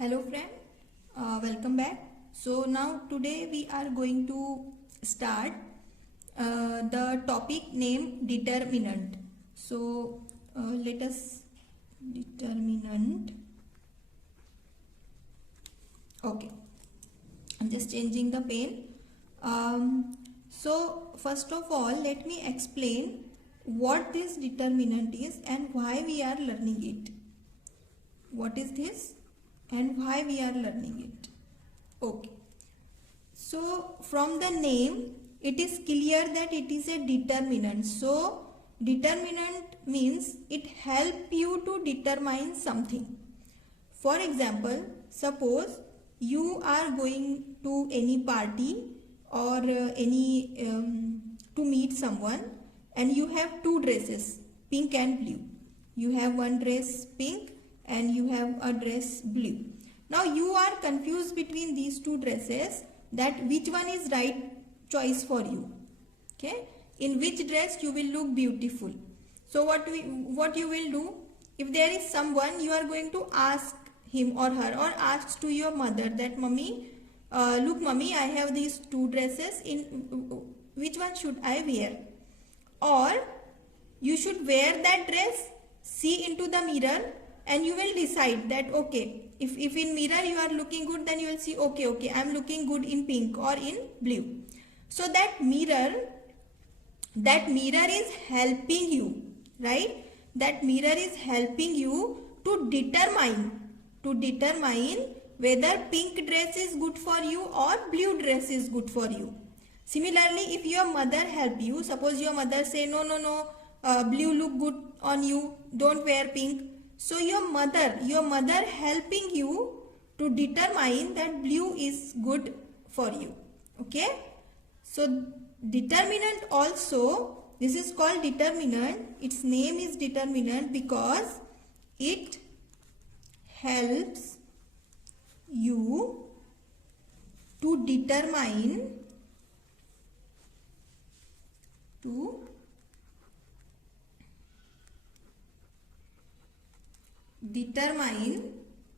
Hello friend, welcome back. So now today we are going to start the topic name determinant. So let us determinant. Okay, I'm just changing the pen. So first of all, let me explain what this determinant is and why we are learning it. What is this and why we are learning it? Okay. So from the name, it is clear that it is a determinant. So determinant means it helps you to determine something. For example, suppose you are going to any party or to meet someone, and you have two dresses, pink and blue. You have one dress pink and you have a dress blue. Now you are confused between these two dresses, that which one is right choice for you. Okay, in which dress you will look beautiful. So what you will do, if there is someone, you are going to ask him or her, or ask to your mother that mummy, look mummy, I have these two dresses, in which one should I wear? Or you should wear that dress, see into the mirror, and you will decide that okay, if in mirror you are looking good, then you will see okay, I am looking good in pink or in blue. So that mirror is helping you, right? That mirror is helping you to determine whether pink dress is good for you or blue dress is good for you. Similarly, if your mother help you, suppose your mother say no, blue look good on you, don't wear pink. So your mother helping you to determine that blue is good for you. Okay. So determinant also, this is called determinant. Its name is determinant because it helps you to determine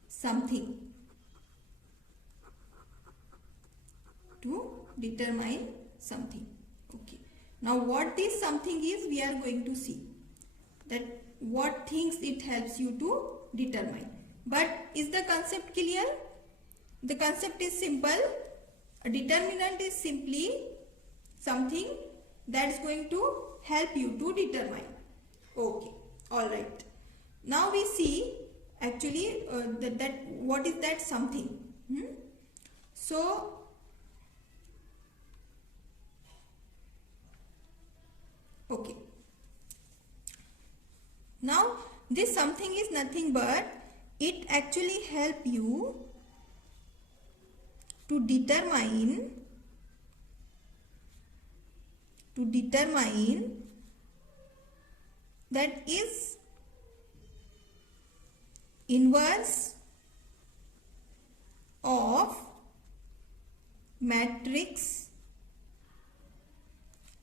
something. Okay. Now what this something is, we are going to see that what things it helps you to determine. But is the concept clear? The concept is simple. A determinant is simply something that's going to help you to determine. Okay, all right. Now we see actually that what is that something. So okay. Now this something is nothing but it actually help you to determine that is inverse of matrix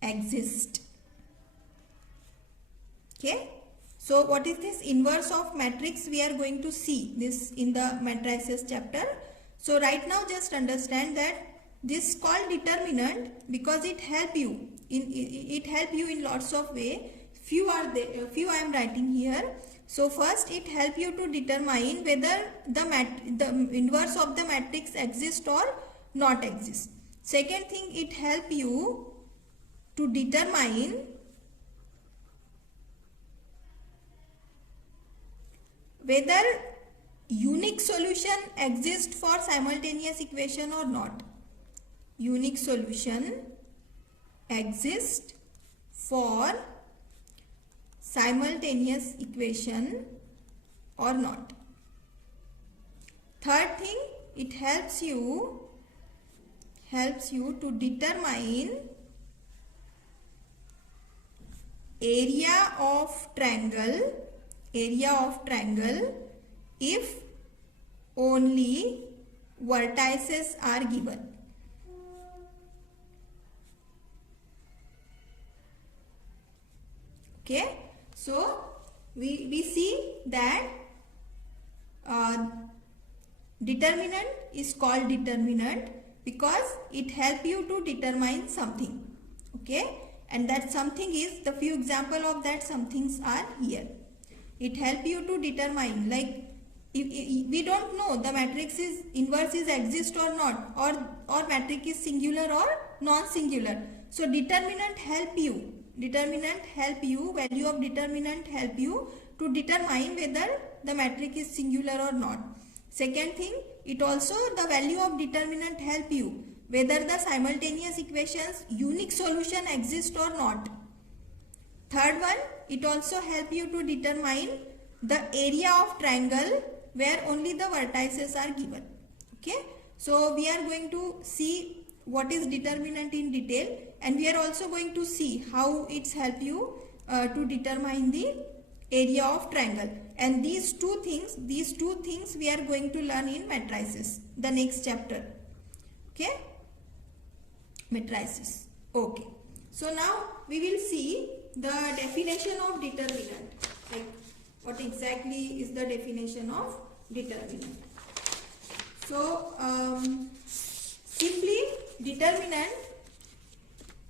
exist. Okay. So what is this inverse of matrix? We are going to see this in the matrices chapter. So right now just understand that this is called determinant because it help you in lots of way. Few I am writing here. So first it help you to determine whether the inverse of the matrix exists or not exist. Second thing, it help you to determine whether unique solution exists for simultaneous equation or not. Unique solution exists for simultaneous equation or not. Third thing, it helps you to determine area of triangle if only vertices are given. Okay, so we see that Determinant is called determinant because it helps you to determine something. Okay, and that something is, the few example of that somethings are here. It helps you to determine, like if we don't know the matrix is inverse is exist or not, or matrix is singular or non-singular. So determinant help you. Value of determinant help you to determine whether the matrix is singular or not. Second thing, it also, the value of determinant help you whether the simultaneous equations unique solution exist or not. Third one, it also help you to determine the area of triangle where only the vertices are given. Okay, so we are going to see what is determinant in detail, and we are also going to see how it's help you to determine the area of triangle. And these two things we are going to learn in matrices, the next chapter. Okay, matrices. Okay, so now we will see the definition of determinant, like what exactly is the definition of determinant. So simply determinant,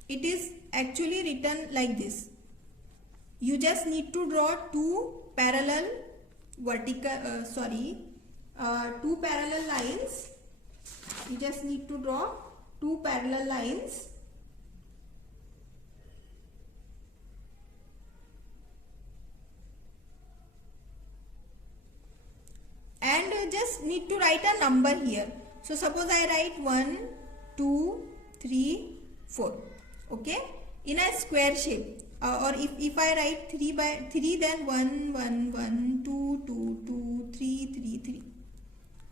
it is actually written like this. You just need to draw two parallel two parallel lines. You just need to draw two parallel lines, and just need to write a number here. So suppose I write 1, 2, 3, 4. Okay, in a square shape. Or if I write 3 by 3, then 1, 1, 1, 2, 2, 2, 3, 3, 3.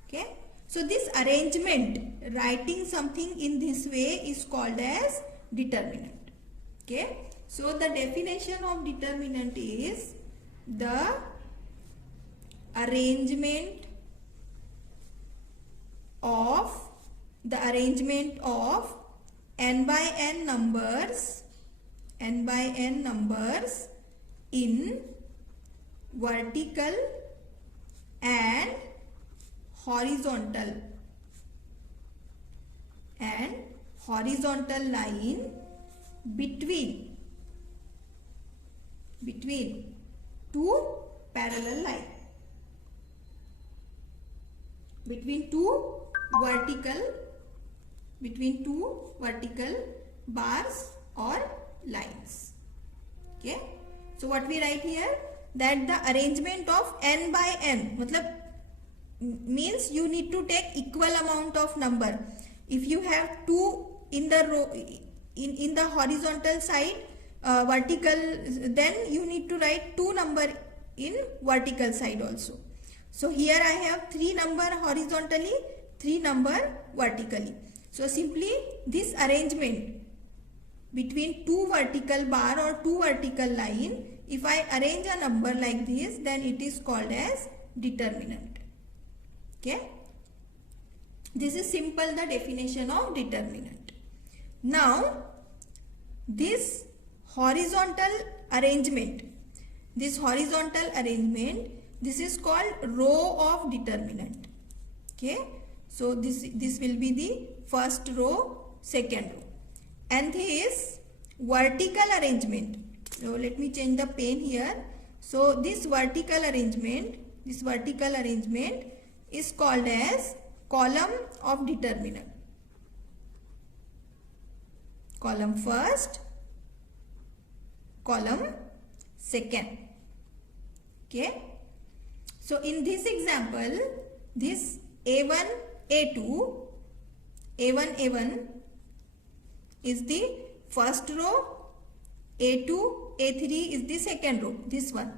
Okay, so this arrangement, writing something in this way, is called as determinant. Okay, so the definition of determinant is the arrangement of n by n numbers in vertical and horizontal line between two parallel lines, between two vertical bars or lines. Okay, so what we write here, that the arrangement of n by n means you need to take equal amount of number. If you have 2 in the row in the horizontal side vertical, then you need to write 2 number in vertical side also. So here I have 3 number horizontally, 3 number vertically. So simply this arrangement between 2 vertical bar or 2 vertical line, if I arrange a number like this, then it is called as determinant. Okay, this is simple, the definition of determinant. Now this horizontal arrangement, this is called row of determinant. Okay, so this will be the first row, second row, and this vertical arrangement. So let me change the pen here. So this vertical arrangement is called as column of determinant. Column first, column second. Okay, so in this example, this A1, A2, A1 is the first row, A2, A3 is the second row, this one,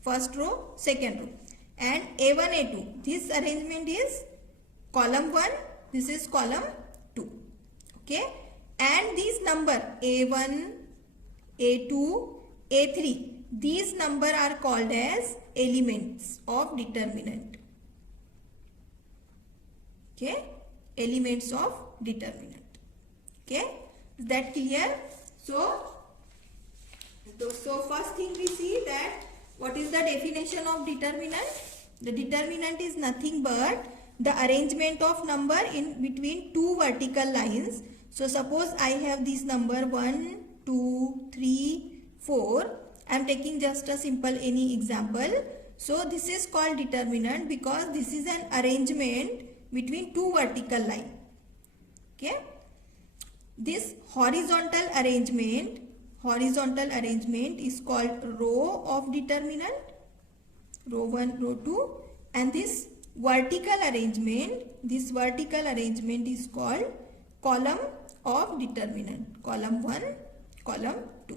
first row, second row, and A1, A2, this arrangement is column 1, this is column 2. Okay, and these number A1, A2, A3, these number are called as elements of determinant. Okay, elements of determinant. Okay, is that clear? So first thing we see that what is the definition of determinant? The determinant is nothing but the arrangement of number in between two vertical lines. So suppose I have this number 1, 2, 3, 4. I am taking just a simple any example. So this is called determinant because this is an arrangement between two vertical lines. Okay. This horizontal arrangement is called row of determinant, row 1, row 2, and this vertical arrangement is called column of determinant, column 1, column 2.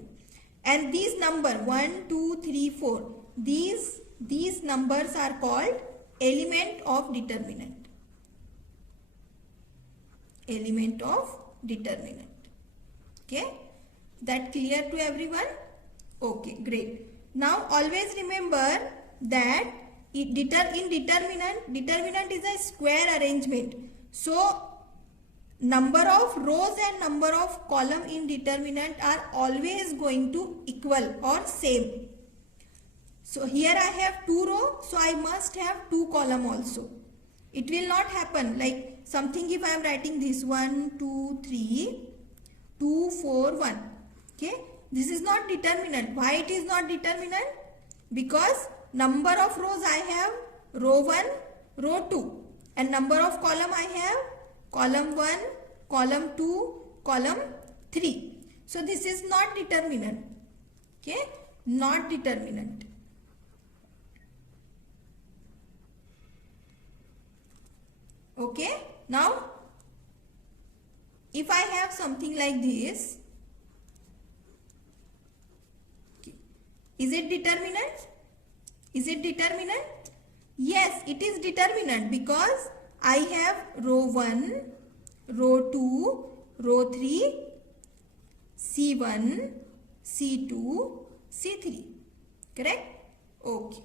And these number 1, 2, 3, 4, these numbers are called element of determinant. Element of determinant. Okay, that clear to everyone? Okay, great. Now always remember that in determinant is a square arrangement. So number of rows and number of column in determinant are always going to equal or same. So here I have 2 rows, so I must have 2 column also. It will not happen like something if I am writing this 1, 2, 3, 2, 4, 1. Okay, this is not determinant. Why it is not determinant? Because number of rows I have row 1, row 2, and number of column I have column 1, column 2, column 3. So this is not determinant. Okay, not determinant. Okay, now if I have something like this, is it determinant? Is it determinant? Yes, it is determinant because I have row 1, row 2, row 3, C1, C2, C3. Correct? Okay.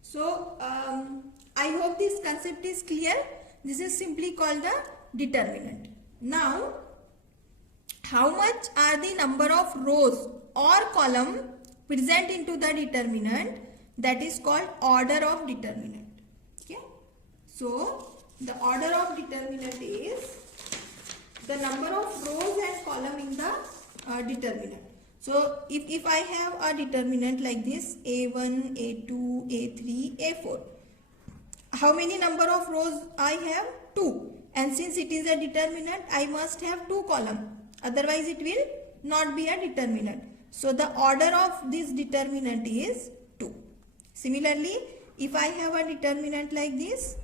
So, I hope this concept is clear. This is simply called the determinant. Now, how much are the number of rows or column present into the determinant? That is called order of determinant. Okay. So, the order of determinant is the number of rows and column in the determinant. So, if I have a determinant like this, A1, A2, A3, A4. How many number of rows I have? 2. And since it is a determinant, I must have 2 column. Otherwise, it will not be a determinant. So, the order of this determinant is 2. Similarly, if I have a determinant like this,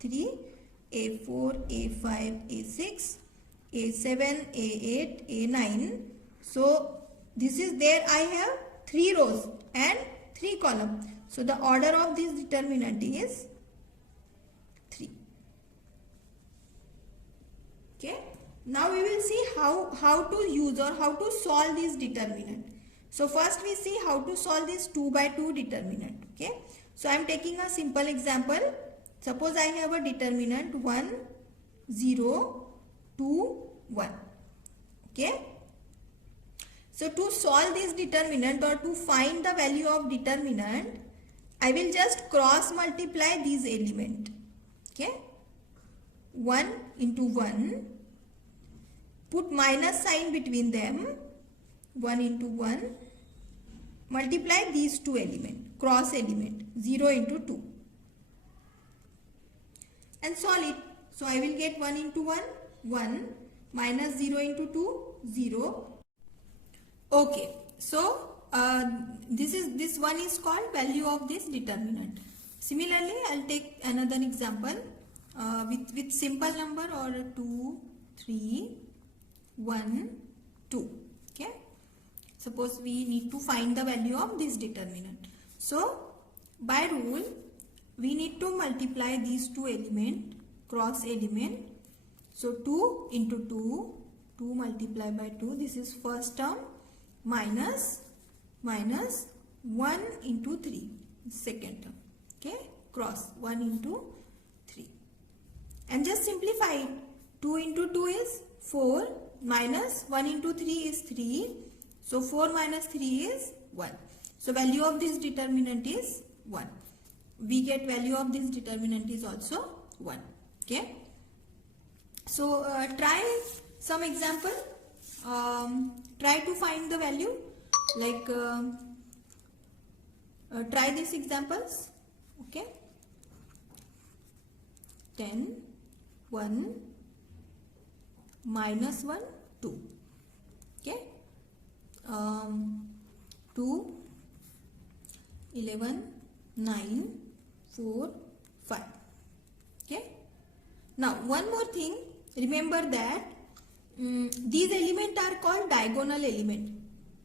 3, A4, A5, A6, A7, A8, A9. So, this is there I have 3 rows and 3 columns. So, the order of this determinant is 3. Okay. Now, we will see how to use or how to solve this determinant. So, first we see how to solve this 2 by 2 determinant. Okay. So, I am taking a simple example. Suppose I have a determinant 1, 0, 2, 1. Okay. So, to solve this determinant or to find the value of determinant, I will just cross multiply these elements. Okay. 1 into 1. Put minus sign between them. 1 into 1. Multiply these two elements. Cross element. 0 into 2. And solve it. So, I will get 1 into 1. 1 minus 0 into 2. 0. Okay. So, this one is called value of this determinant. Similarly, I will take another example with simple number or 2, 3, 1, 2. Okay. Suppose we need to find the value of this determinant. So, by rule, we need to multiply these two elements, cross element. So, 2 into 2, 2 multiplied by 2, this is first term, minus 1 into 3, second term. Okay, cross 1 into 3. And just simplify it. 2 into 2 is 4, minus 1 into 3 is 3. So, 4 minus 3 is 1. So, value of this determinant is 1. we get value of this determinant is also 1. Okay. So try some example. Try to find the value. Like try these examples. Okay. 10, 1, minus 1, 2. Okay. 2, 11, 9, 4, 5. Okay. Now one more thing. Remember that these elements are called diagonal element.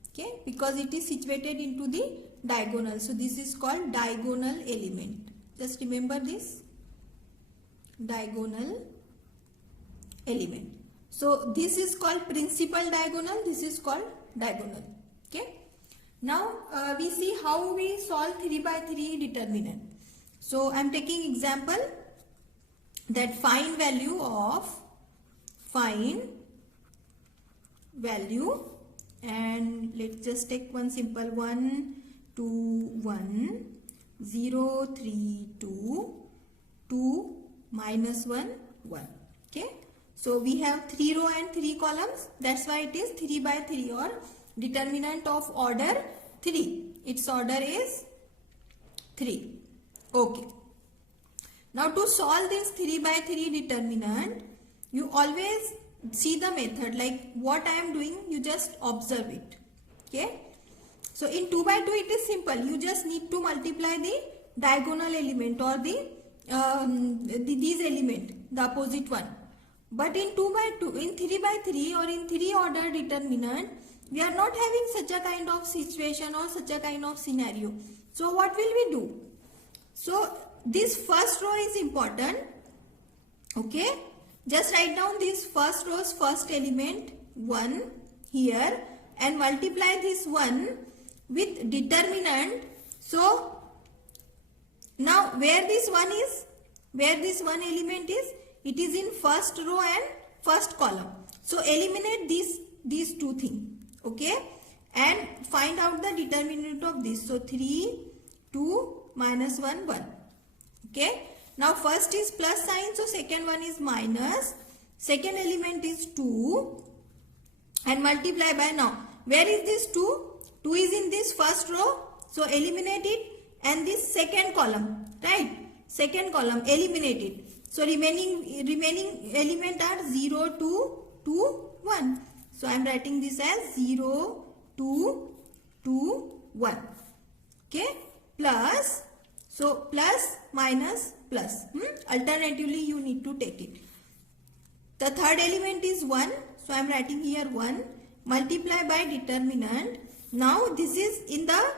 Okay. Because it is situated into the diagonal. So this is called diagonal element. Just remember this. Diagonal element. So this is called principal diagonal. This is called diagonal. Okay. Now we see how we solve 3 by 3 determinant. So I am taking example that find value and let's just take one simple 1, 2, 1, 0, 3, 2, 2, minus 1, 1. Okay. So we have 3 row and 3 columns. That's why it is 3 by 3 or determinant of order 3. Its order is 3. Okay. Now to solve this 3 by 3 determinant, you always see the method, like what I am doing, you just observe it. Okay. So in 2 by 2 it is simple. You just need to multiply the diagonal element or these element, the opposite one. But in 2 by 2, in 3 by 3 or in 3 order determinant, we are not having such a kind of situation or such a kind of scenario. So what will we do? So this first row is important. Okay. Just write down this first row's first element 1 here and multiply this 1 with determinant. So now where this 1 is, where this 1 element is, it is in first row and first column. So eliminate these two things. Okay. And find out the determinant of this. So 3, 2, minus 1, 1. Okay. Now first is plus sign. So second one is minus. Second element is 2. And multiply by now. Where is this 2? 2 is in this first row. So eliminate it. And this second column. Right. Second column. Eliminate it. So remaining element are 0, 2, 2, 1. So I am writing this as 0, 2, 2, 1. Okay. Plus. So plus, minus, plus. Alternatively you need to take it. The third element is 1. So I am writing here 1. Multiply by determinant. Now this is in the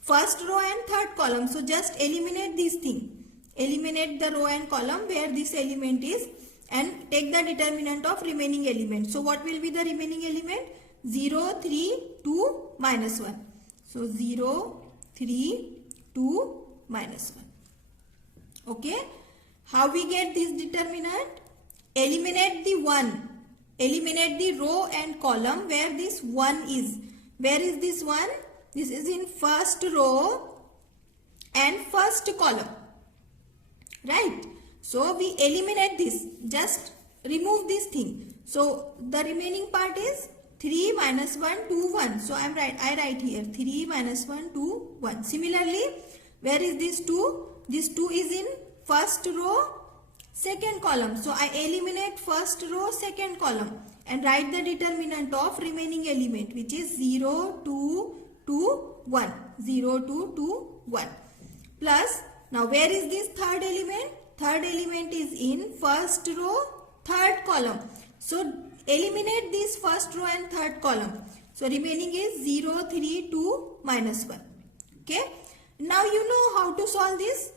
first row and third column. So just eliminate this thing. Eliminate the row and column where this element is and take the determinant of remaining element. So what will be the remaining element? 0, 3, 2, minus 1. So 0, 3, 2, minus 1. Okay. How we get this determinant? Eliminate the 1. Eliminate the row and column where this 1 is. Where is this 1? This is in first row and first column. Right. So we eliminate this. Just remove this thing. So the remaining part is 3 minus 1, 2, 1. So I write here 3 minus 1, 2, 1. Similarly, where is this 2? This 2 is in first row, second column. So I eliminate first row, second column and write the determinant of remaining element, which is 0, 2, 2, 1. 0, 2, 2, 1. Plus, now where is this third element? Third element is in first row, third column. So eliminate this first row and third column. So remaining is 0, 3, 2, minus 1. Okay. Now you know how to solve this.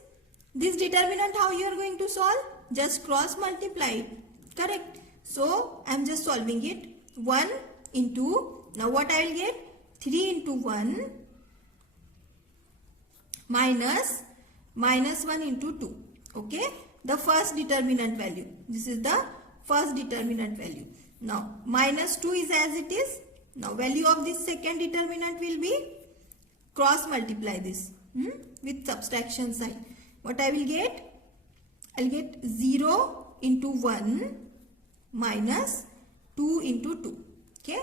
This determinant, how you are going to solve? Just cross multiply it. Correct. So I am just solving it. 1 into, now what I will get? 3 into 1 minus 1 into 2. Okay. The first determinant value. This is the first determinant value. Now minus 2 is as it is. Now value of this second determinant will be cross multiply this with subtraction sign. what I will get? I'll get 0 into 1 minus 2 into 2. Okay.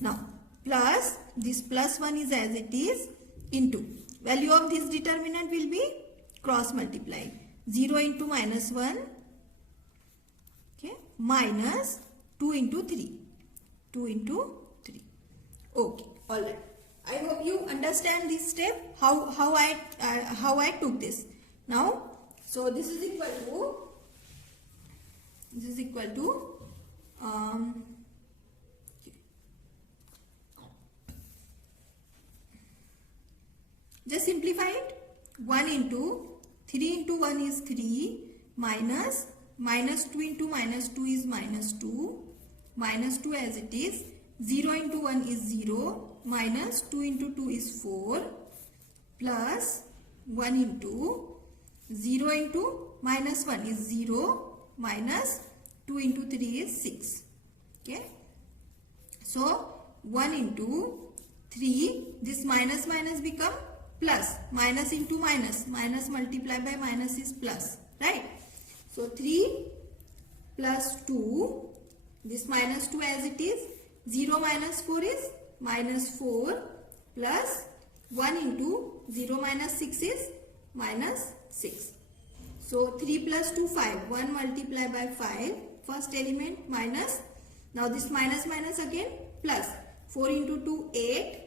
Now plus this plus 1 is as it is into value of this determinant will be cross multiplied. 0 into minus 1, okay, minus 2 into 3. 2 into 3. Okay, all right. I hope you understand this step, how I took this. Now, so this is equal to just simplify it. 1 into 3 into 1 is 3 minus 2 into minus 2 is minus 2 minus 2 as it is. 0 into 1 is 0 minus 2 into 2 is 4 plus 1 into 0 into minus 1 is 0 minus 2 into 3 is 6. Okay. So 1 into 3, this minus minus become plus, minus into minus, minus multiplied by minus is plus, right? So 3 plus 2, this minus 2 as it is, 0 minus 4 is minus 4 plus 1 into 0 minus 6 is minus 6. So 3 plus 2, 5, 1 multiplied by 5, first element minus, now this minus minus again plus, 4 into 2, 8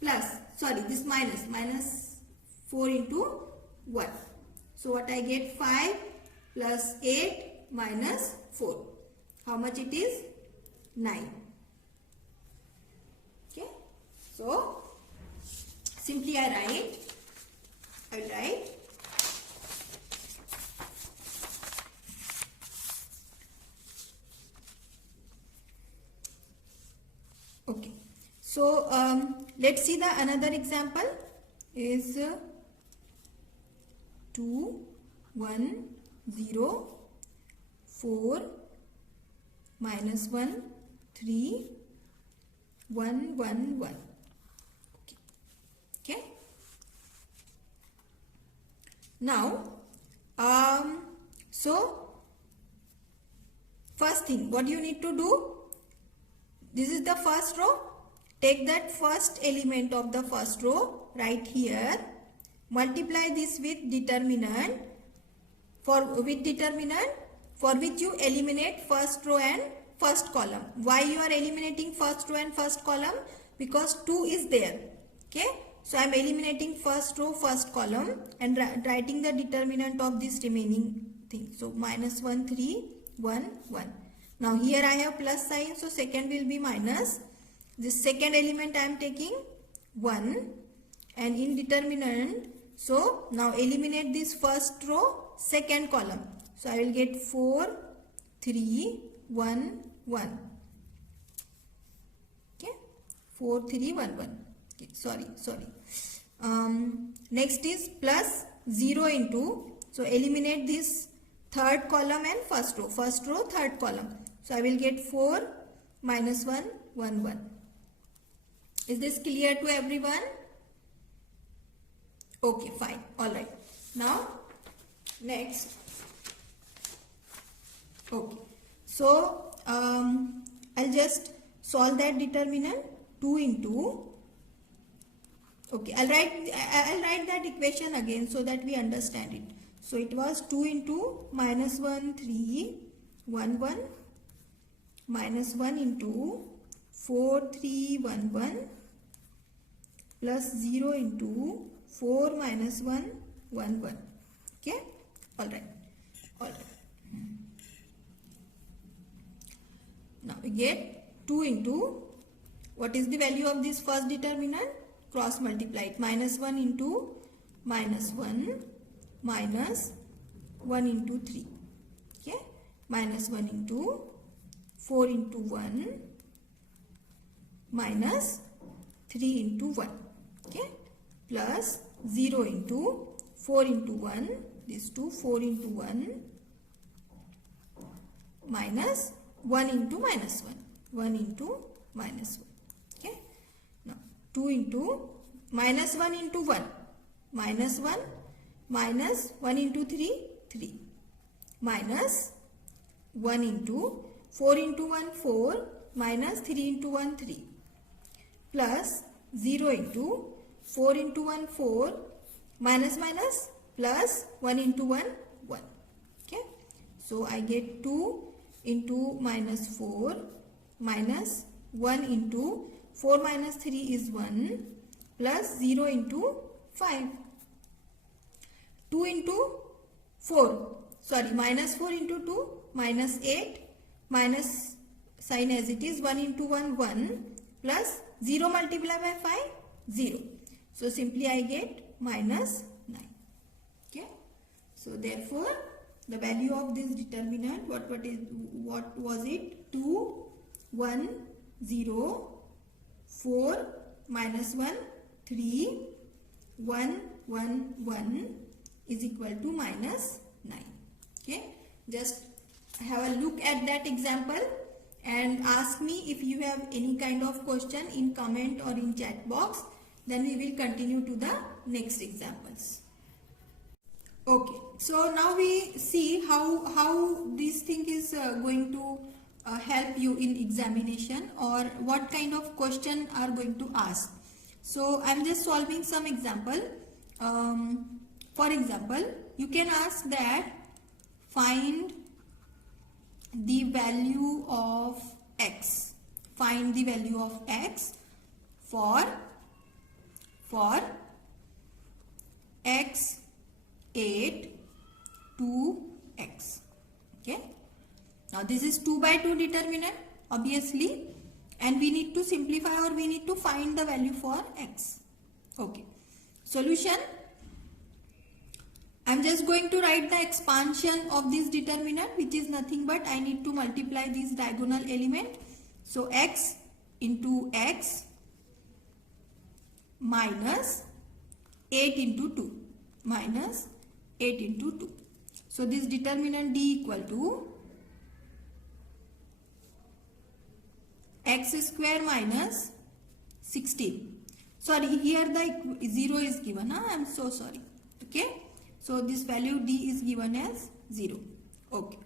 plus, sorry, this minus 4 into 1. So what I get? 5 plus 8 minus 4. How much it is? 9. Okay. So simply I will write okay. So let's see the another example is 2 1 0 4 minus 1 3 1 1 1. Okay. Now so first thing what you need to do, this is the first row. Take that first element of the first row right here. Multiply this with determinant for which you eliminate first row and first column. Why you are eliminating first row and first column? Because 2 is there. Okay. So I am eliminating first row, first column and writing the determinant of this remaining thing. So minus 1 3 1 1. Now here I have plus sign, so second will be minus. This second element I am taking 1 and in determinant, so now eliminate this first row, second column. So I will get 4 3 1 1. Okay, 4 3 1 1. Okay, sorry. Next is plus 0 into, so eliminate this third column and first row, third column. So I will get 4 minus 1 1 1. Is this clear to everyone? Okay, fine. All right. Now, next. Okay. So, I'll just solve that determinant. 2 into. Okay, I'll write that equation again so that we understand it. So it was 2 into minus 1 3 1 1 minus 1 into 4 3 1 1 plus 0 into 4 minus 1 1 1. Okay, all right. Now we get 2 into, what is the value of this first determinant? Cross multiply it. Minus 1 into minus 1 minus 1 into 3. Okay, minus 1 into 4 into 1 minus 3 into 1. Okay, plus 0 into 4 into 1, this 2, 4 into 1 minus 1 into minus 1, 1 into minus 1. Okay, now 2 into minus 1 into 1, minus 1 minus 1 into 3, 3. Minus 1 into 4 into 1, 4. Minus 3 into 1, 3. Plus 0 into 4 into 1, 4. Minus minus plus 1 into 1, 1. Okay. So I get 2 into minus 4 minus 1 into 4 minus 3 is 1 plus 0 into 5. 2 into 4. Sorry, minus 4 into 2 minus 8 minus sign as it is 1 into 1 1 plus 0 multiplied by 5 0. So simply I get minus 9. Okay. So therefore the value of this determinant what was it? 2 1 0 4 minus 1 3 1 1 1 is equal to minus 9. Okay. Just have a look at that example and ask me if you have any kind of question in comment or in chat box. Then we will continue to the next examples. Okay, so now we see how this thing is going to help you in examination, or what kind of question are going to ask. So I am just solving some example. For example, you can ask that find the value of x. Find the value of x for x 8 to x. Okay. Now this is 2 by 2 determinant obviously, and we need to simplify, or we need to find the value for x. Okay. Solution. I am just going to write the expansion of this determinant, which is nothing but I need to multiply this diagonal element. So x into x minus 8 into 2 minus 8 into 2. So this determinant d equal to x square minus 16. Sorry, here the 0 is given. I am so sorry. Okay. So this value d is given as 0. Okay.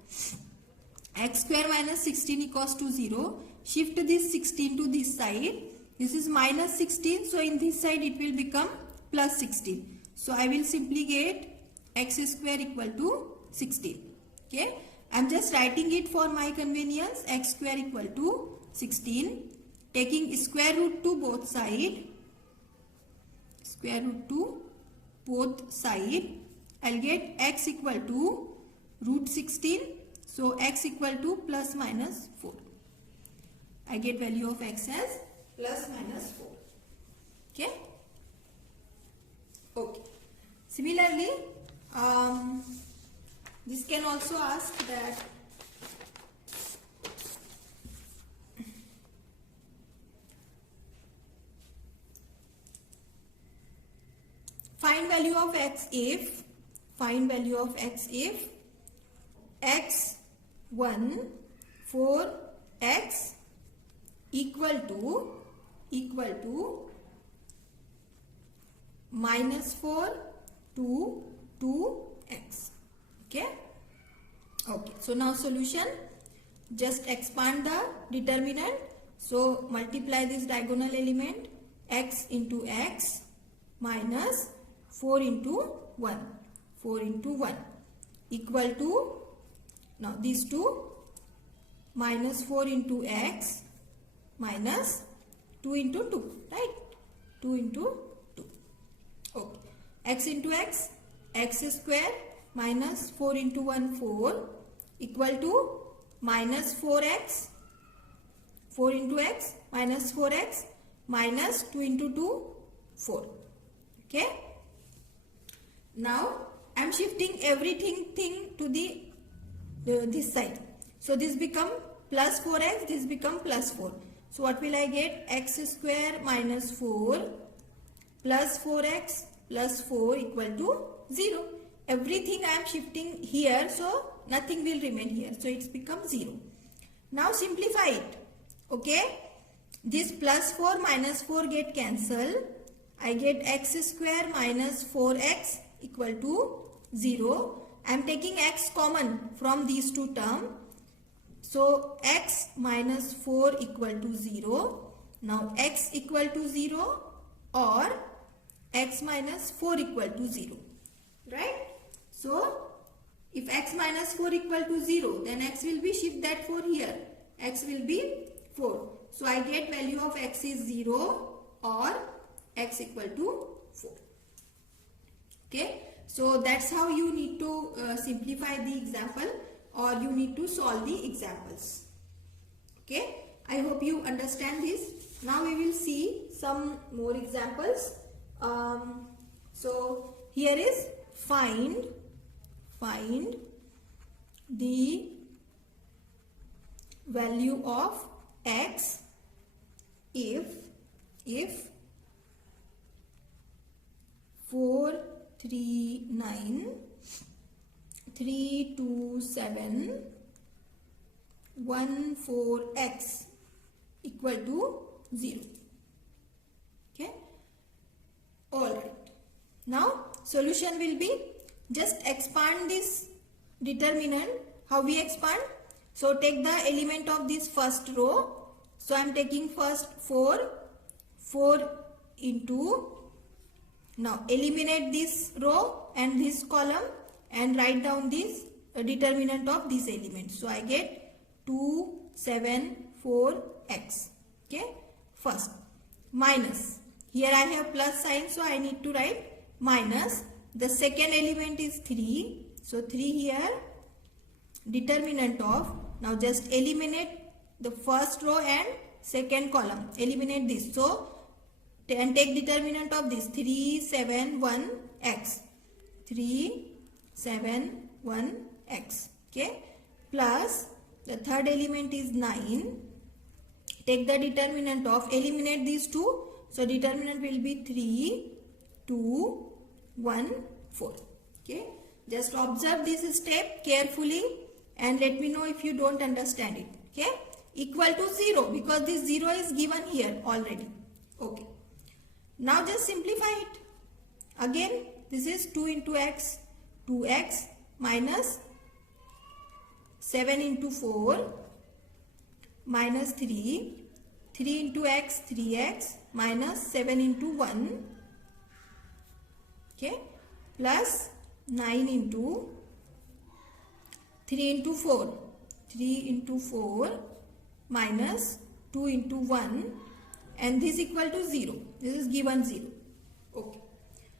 X square minus 16 equals to 0. Shift this 16 to this side. This is minus 16. So in this side it will become plus 16. So I will simply get x square equal to 16. Okay. I am just writing it for my convenience. X square equal to 16. Taking square root to both sides. Square root to both sides. I'll get x equal to root 16. So x equal to plus minus 4. I get value of x as plus minus 4. Okay. Okay. Similarly, this can also ask that find value of x if x 1 4 x equal to minus 4 to 2x. Okay. Okay. So now solution. Just expand the determinant. So multiply this diagonal element x into x minus 4 into 1. 4 into 1 equal to, now these two, minus 4 into x minus 2 into 2, right? 2 into 2. Okay. X into x, x square minus 4 into 1, 4 equal to minus 4x, 4 into x minus 4x minus 2 into 2, 4. Okay. Now I am shifting everything to the this side. So this become plus 4x, this become plus 4. So what will I get? X square minus 4 plus 4x plus 4 equal to 0. Everything I am shifting here, so nothing will remain here. So it's become 0. Now simplify it. Okay. This plus 4 minus 4 get cancelled. I get x square minus 4x equal to 0. I am taking x common from these two terms. So x minus 4 equal to 0. Now x equal to 0 or x minus 4 equal to 0. Right? So if x minus 4 equal to 0, then x will be shift that 4 here. X will be 4. So I get value of x is 0 or x equal to 4. Okay. So that's how you need to simplify the example, or you need to solve the examples. Okay. I hope you understand this. Now we will see some more examples. So here is find the value of x if 4, 3, 9, 3, 2, 7, 1, 4 x equal to 0. Okay. Alright. Now solution will be, just expand this determinant. How we expand? So take the element of this first row. So I am taking first 4 into, now eliminate this row and this column and write down this determinant of this element. So I get 2, 7, 4 x. Okay. First minus, here I have plus sign, so I need to write minus. The second element is 3. So 3 here, determinant of, now just eliminate the first row and second column. Eliminate this. So and take determinant of this 3, 7, 1 x. 3, 7, 1 x. Okay. Plus the third element is 9. Take the determinant of, eliminate these two. So determinant will be 3, 2, 1, 4. Okay. Just observe this step carefully and let me know if you don't understand it. Okay. Equal to 0, because this 0 is given here already. Okay. Now just simplify it. Again, this is 2 into x, 2x minus 7 into 4 minus 3, 3 into x, 3x minus 7 into 1. Okay. Plus 9 into 3 into 4, 3 into 4 minus 2 into 1, and this equal to 0. This is given 0. Okay.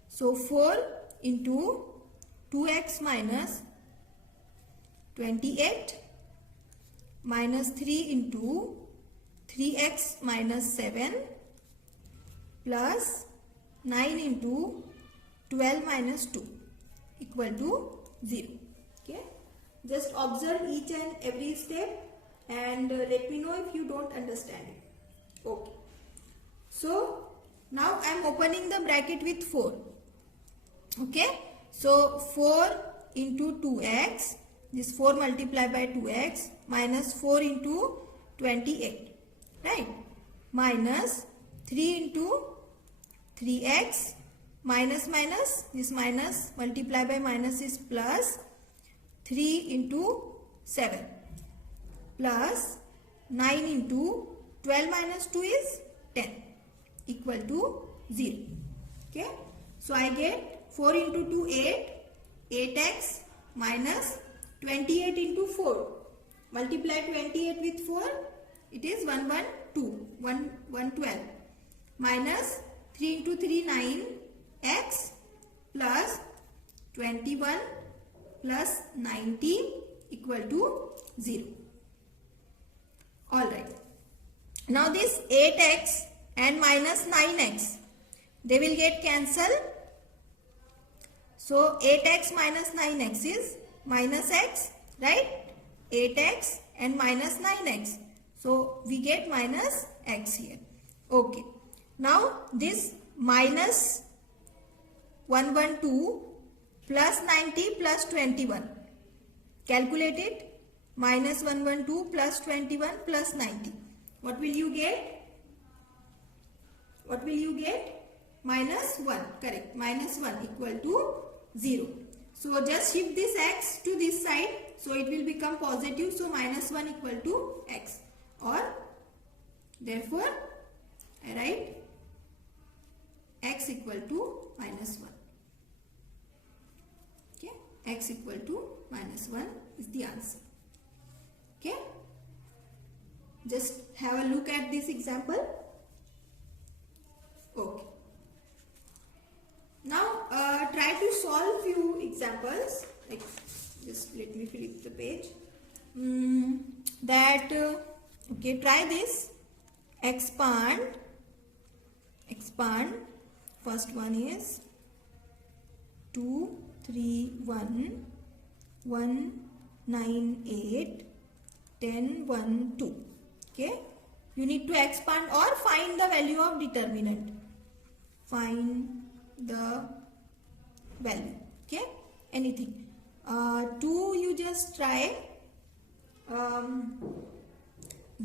So 4 into 2x minus 28 minus 3 into 3x minus 7 plus 9 into 12 minus 2 equal to 0. Okay. Just observe each and every step and let me know if you don't understand it. Okay. So now I am opening the bracket with 4. Okay. So 4 into 2x, this 4 multiplied by 2x minus 4 into 28. Right. Minus 3 into 3x minus minus, this minus multiply by minus is plus 3 into 7 plus 9 into 12 minus 2 is 10 equal to 0. Okay. So I get 4 into 2 8, 8x minus 28 into 4. Multiply 28 with 4, it is 112 minus 3 into 3 9 x plus 21 plus 19 equal to 0. Alright. Now this 8x and minus 9x, they will get cancelled. So 8x minus 9x is minus x, right? 8x and minus 9x. So we get minus x here. Okay. Now this minus 112 plus 90 plus 21. Calculate it. Minus 112 plus 21 plus 90. What will you get? What will you get? Minus 1. Correct. Minus 1 equal to 0. So just shift this x to this side, so it will become positive. So minus 1 equal to x, or therefore I write x equal to minus 1. Okay, x equal to minus 1 is the answer. Okay, just have a look at this example. Okay, now try to solve few examples. Like, just let me flip the page. Okay, try this. Expand. First one is 2, 3, 1, 1, 9, 8, 10, 1, 2. Okay, you need to expand or find the value of determinant. Find the value. Okay, anything. 2, you just try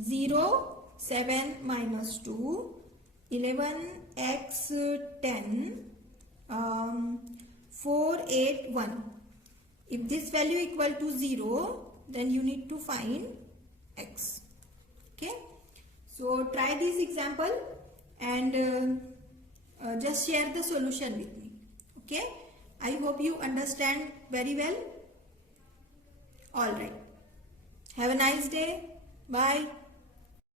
0, 7 minus 2, 11x 10, 4, 8, 1. If this value equal to 0, then you need to find x. Okay, so try this example and just share the solution with me. Okay, I hope you understand very well. All right, have a nice day. Bye.